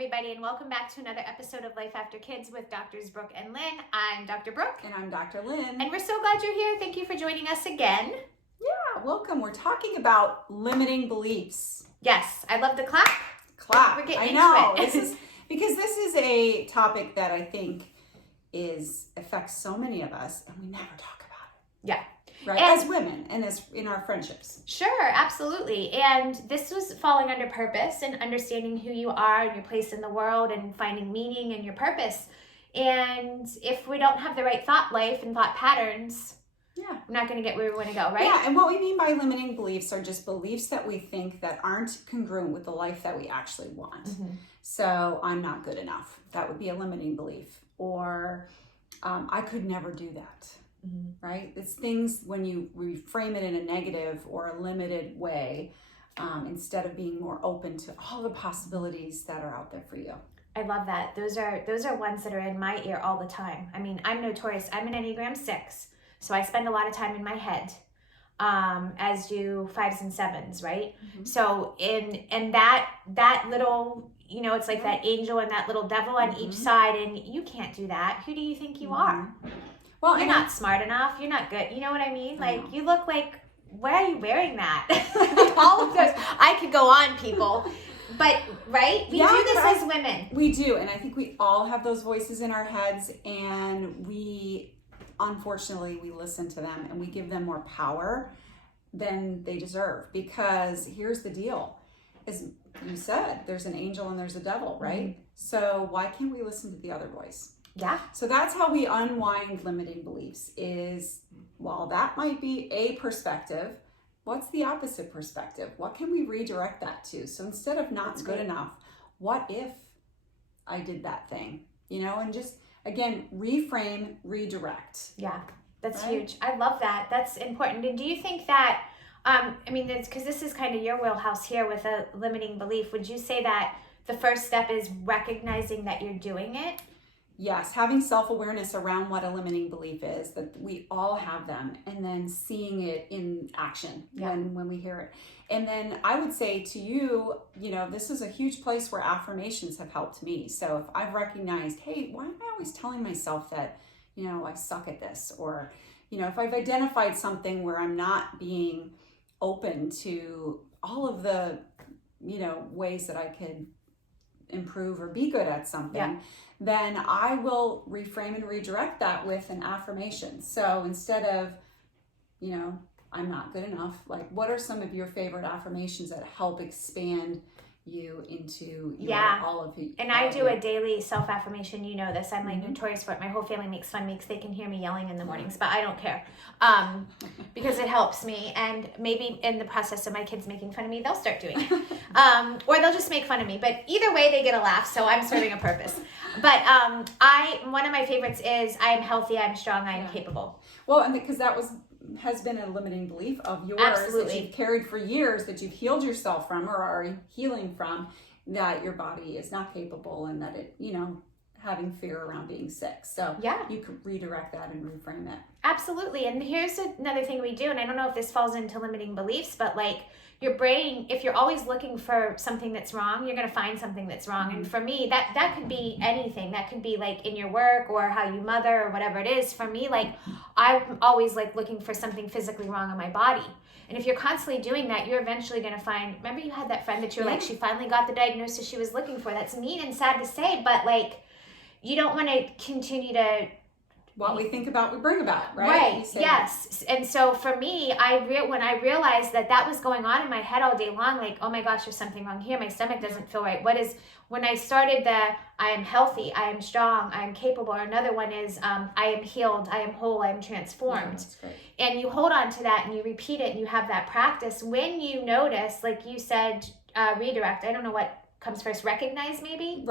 everybody, and welcome back to another episode of Life After Kids with Doctors Brooke and Lynne. I'm Dr. Brooke. And I'm Dr. Lynne. And we're so glad you're here. Thank you for joining us again. Yeah, welcome. We're talking about limiting beliefs. Yes, I love the clap. Clap. We're getting I know. into it. This is a topic that I think affects so many of us, and we never talk about it. Yeah. Right, as women and as in our friendships. Sure, absolutely. And this was falling under purpose and understanding who you are and your place in the world and finding meaning and your purpose. And if we don't have the right thought life and thought patterns, we're not going to get where we want to go, right? Yeah, and what we mean by limiting beliefs are just beliefs that we think that aren't congruent with the life that we actually want. Mm-hmm. So, I'm not good enough. That would be a limiting belief. Or, I could never do that. Mm-hmm. Right? It's things when you reframe it in a negative or a limited way, instead of being more open to all the possibilities that are out there for you. I love that. Those are ones that are in my ear all the time. I mean, I'm notorious. I'm an Enneagram 6, so I spend a lot of time in my head, as do 5s and 7s, right? Mm-hmm. So and that little, it's like that angel and that little devil on each side, and you can't do that. Who do you think you are? Well, you're not smart enough. You're not good. You know what I mean? Like, you look like, why are you wearing that? All of those. I could go on, people. But, right? We do this as women. We do. And I think we all have those voices in our heads. And unfortunately, we listen to them and we give them more power than they deserve. Because here's the deal. As you said, there's an angel and there's a devil, right? Mm-hmm. So why can't we listen to the other voice? Yeah. So that's how we unwind limiting beliefs is, while that might be a perspective, what's the opposite perspective? What can we redirect that to? So instead of not good enough, what if I did that thing? And just, again, reframe, redirect. Yeah, that's huge. I love that. That's important. And do you think that, because this is kind of your wheelhouse here with a limiting belief, would you say that the first step is recognizing that you're doing it? Yes, having self-awareness around what a limiting belief is, that we all have them, and then seeing it in action when we hear it. And then I would say to you, this is a huge place where affirmations have helped me. So if I've recognized, hey, why am I always telling myself that, I suck at this? Or, if I've identified something where I'm not being open to all of the, ways that I could improve or be good at something, then I will reframe and redirect that with an affirmation. So instead of, I'm not good enough, like, what are some of your favorite affirmations that help expand you into all of you? And I do a daily self-affirmation. You know this. I'm like notorious for it. My whole family makes fun of me because they can hear me yelling in the mornings, but I don't care, because it helps me. And maybe in the process of my kids making fun of me, they'll start doing it, or they'll just make fun of me. But either way, they get a laugh, so I'm serving a purpose. But one of my favorites is, I am healthy, I am strong, I am capable. Well, and because that has been a limiting belief of yours that you've carried for years, that you've healed yourself from or are healing from, that your body is not capable and that it, having fear around being sick. So you could redirect that and reframe it. Absolutely. And here's another thing we do, and I don't know if this falls into limiting beliefs, but like, your brain, if you're always looking for something that's wrong, you're going to find something that's wrong. Mm-hmm. And for me, that could be anything. That could be like in your work or how you mother or whatever it is. For me, like, I'm always like looking for something physically wrong in my body. And if you're constantly doing that, you're eventually going to find, remember you had that friend that you were like, she finally got the diagnosis she was looking for. That's mean and sad to say, but like, you don't want to continue to, what we think about, we bring about, right? Right, yes. And so for me, when I realized that was going on in my head all day long, like, oh my gosh, there's something wrong here. My stomach doesn't feel right. When I started I am healthy, I am strong, I am capable. Or another one is, I am healed, I am whole, I am transformed. Yeah, that's great. And you hold on to that and you repeat it and you have that practice. When you notice, like you said, redirect, I don't know what comes first, recognize maybe?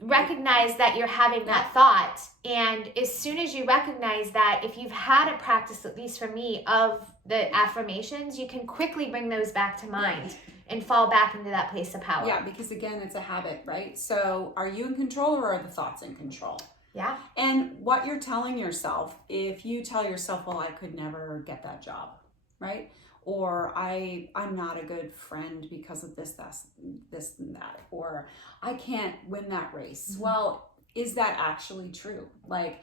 Recognize that you're having that thought, and as soon as you recognize that, if you've had a practice, at least for me, of the affirmations, you can quickly bring those back to mind and fall back into that place of power. Yeah, because again, it's a habit, right? So are you in control or are the thoughts in control? Yeah. And what you're telling yourself, if you tell yourself, well, I could never get that job, right? or I'm not a good friend because of this and that, or I can't win that race. Well, is that actually true? Like,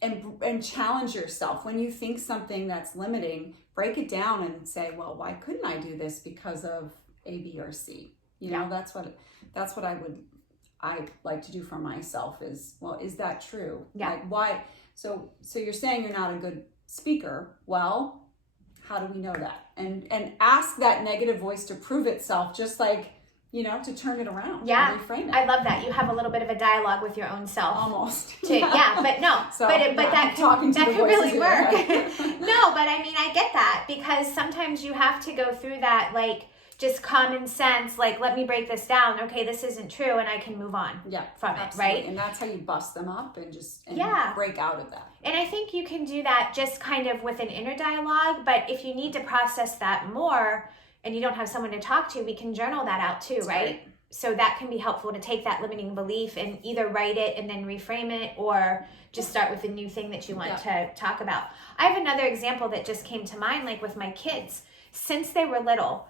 and challenge yourself. When you think something that's limiting, break it down and say, well, why couldn't I do this because of A, B, or C? You know, that's what I like to do for myself is, well, is that true? Yeah. Like, why? So you're saying you're not a good speaker. Well, how do we know that? And ask that negative voice to prove itself, just like, you know, to turn it around. Yeah. Reframe it. I love that. You have a little bit of a dialogue with your own self. Almost. Yeah, but no. So, but that can really work. No, but I mean, I get that, because sometimes you have to go through that, like, just common sense, like, let me break this down. Okay, this isn't true, and I can move on from it, right? And that's how you bust them up and break out of that. And I think you can do that just kind of with an inner dialogue, but if you need to process that more and you don't have someone to talk to, we can journal that out too, right? So that can be helpful to take that limiting belief and either write it and then reframe it, or just start with a new thing that you want to talk about. I have another example that just came to mind, like with my kids. Since they were little,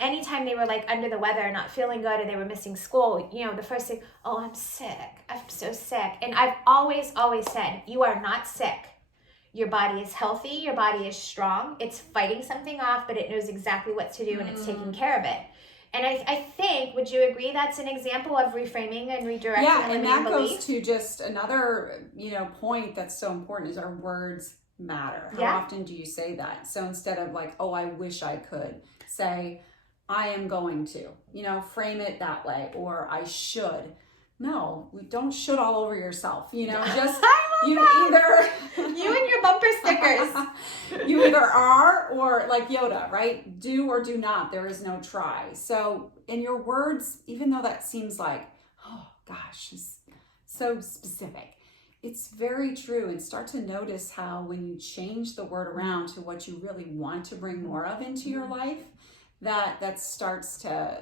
anytime they were like under the weather, not feeling good, or they were missing school, you know, the first thing, oh, I'm sick. I'm so sick. And I've always said, you are not sick. Your body is healthy. Your body is strong. It's fighting something off, but it knows exactly what to do, and it's taking care of it. And I think, would you agree that's an example of reframing and redirecting? Yeah, and that goes to just another, you know, point that's so important is our words matter. How often do you say that? So instead of like, oh, I wish I could, say, I am going to, you know, frame it that way, or I should. No, we don't should all over yourself, you know, just you and your bumper stickers. You either are, or like Yoda, right? Do or do not. There is no try. So in your words, even though that seems like, oh gosh, it's so specific, it's very true. And start to notice how when you change the word around to what you really want to bring more of into your life, that starts to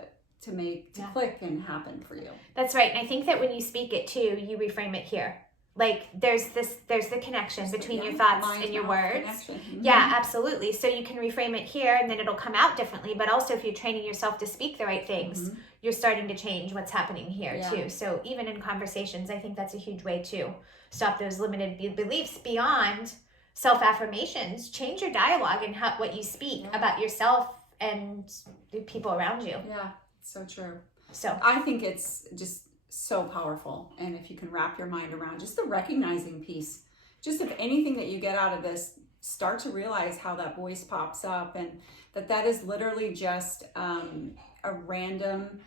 click and happen for you. That's right. And I think that when you speak it too, you reframe it here. Like there's the connection between your thoughts and your words. Mm-hmm. Yeah, absolutely. So you can reframe it here, and then it'll come out differently. But also, if you're training yourself to speak the right things, you're starting to change what's happening here too. So even in conversations, I think that's a huge way to stop those limited beliefs. Beyond self-affirmations, change your dialogue and what you speak about yourself and the people around you. Yeah, so true. So I think it's just so powerful. And if you can wrap your mind around just the recognizing piece, just if anything that you get out of this, start to realize how that voice pops up, and that is literally just a random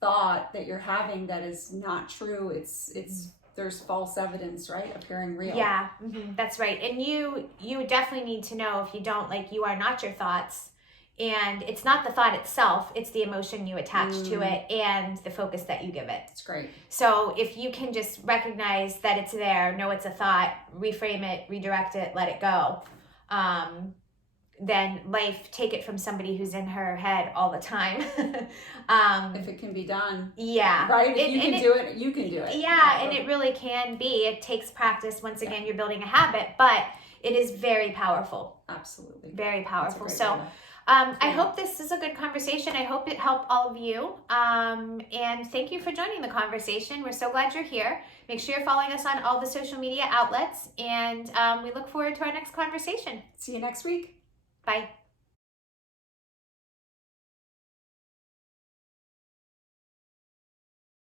thought that you're having that is not true. It's there's false evidence, right, appearing real. Yeah, that's right. And you definitely need to know, if you don't, like, you are not your thoughts. And it's not the thought itself, it's the emotion you attach to it and the focus that you give it. It's great. So if you can just recognize that it's there, know it's a thought, reframe it, redirect it, let it go, then take it from somebody who's in her head all the time. If it can be done. Yeah. Right? If you can do it, you can do it. Yeah, and it really can be. It takes practice. Once again, you're building a habit, but it is very powerful. Absolutely. Very powerful. So I hope this is a good conversation. I hope it helped all of you. And thank you for joining the conversation. We're so glad you're here. Make sure you're following us on all the social media outlets. And we look forward to our next conversation. See you next week. Bye.